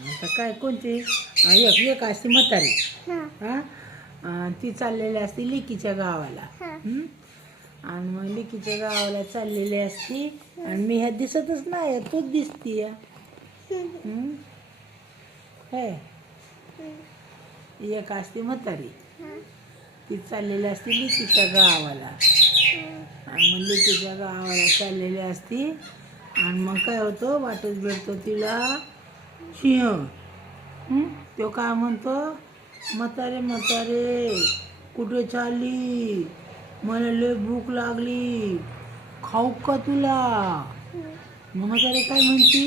आता काय कोणती एक असते म्हातारी. ती चाललेली असते लेकीच्या गावाला. आणि मग लेकीच्या गावाला चाललेली असती आणि मी ह्या दिसतच नाही, तूच दिसतीय. काय एक असते म्हातारी, ती चाललेली असते लेकीच्या गावाला. आणि मग लेकीच्या गावाला चाललेली असती आणि मग काय होतं, वाटच भेटतो तिला सिंह. तो काय म्हणतो, म्हातारे म्हातारे कुठे चालली, मला लय भूक लागली, खाऊ का तुला. मग म्हातारे काय म्हणती,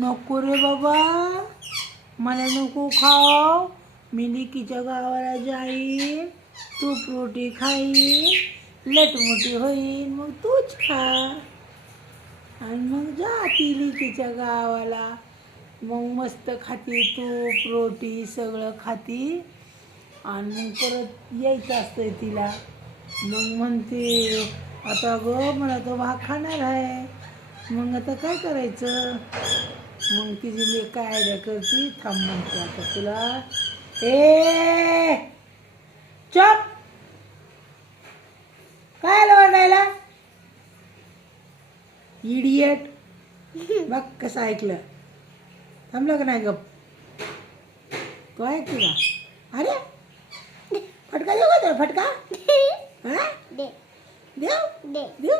नको रे बाबा, मला नको खाऊ, मी लेकीच्या गावाला जाईन, तूप रोटी खाईन, लटमोटी होईन, मग तूच खा. आणि मग जाती लेकीच्या गावाला, मग मस्त खाती, तूप रोटी सगळं खाती. आणि मग परत यायचं असतंय तिला. मग म्हणते, आता गं मला तो भाग खाणार आहे, मग आता काय करायचं. मग तिची लेक काय आयडिया करते, थांब म्हणते आता तुला, चप काय आलं वाटायला, इडियट. बघ कसं ऐकलं, थांबलं का नाही गप. तो ऐकते का. अरे फटका देऊ का तुला, फटका देऊ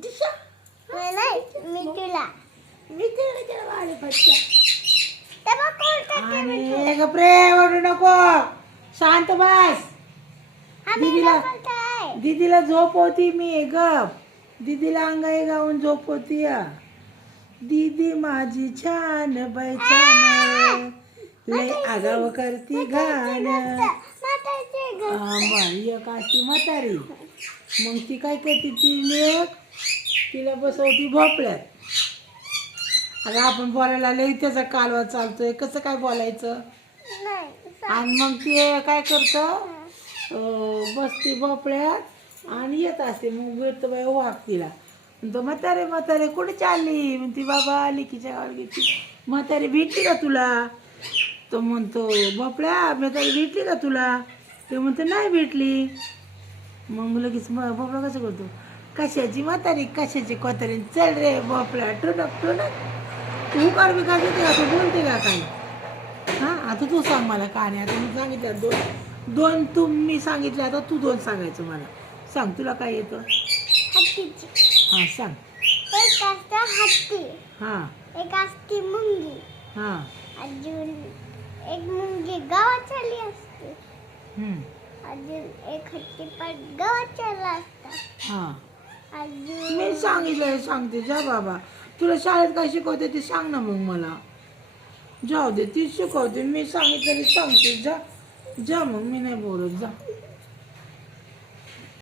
दिशा, मी तुला आले फटका. आणि गप्रे ओरडू नको, शांत बस. दीदीला झोपवती मी, गप. दीदीला अंगाई गाऊन झोपवती. दीदी माझी छान बाई छान, लय आगाव करती घाण. एक असती म्हातारी, मग ती काय करते, ती लेक तिला बसवती भोपळ्यात. अगं आपण बोलायला लई त्याचा कालवा चालतोय, कसं काय बोलायचं. आणि मग ते काय करतं, बसती भोपळ्यात आणि येत असते. मग भेटतो बाई वाघ तिला. तो म्हातारे म्हातारे कुठे चालली, म्हणती बाबा लेकीच्या गावाला गेली. म्हातारी भेटली का तुला. तो म्हणतो, भोपळ्या म्हातारी भेटली का तुला. ते म्हणतो नाही भेटली. मग लगेच भोपळा कसं करतो, कशाची म्हातारी कशाची कोतारी, चल रे भोपळा टुनक टुनक. तू कर बी काय देते का, तू बोलते का काही. आता तू सांग मला कहाणी. आता मी सांगितलं दोन तू मी सांगितलं, आता तू दोन सांगायचं मला. सांग तुला काय येतं. सांग. एक असतं हत्ती, एक असते मुंगी, अजून एक मुंगी गावात चालली असते, अजून एक हत्ती पण गावात चालला असता. अजून मी सांगितलं सांगते जा बाबा. तुला शाळेत काय शिकवते ते सांग ना मग मला. जाऊ दे ती शिकवते, मी सांगितलं सांगते जा जा. मग मी नाही बोलत जा.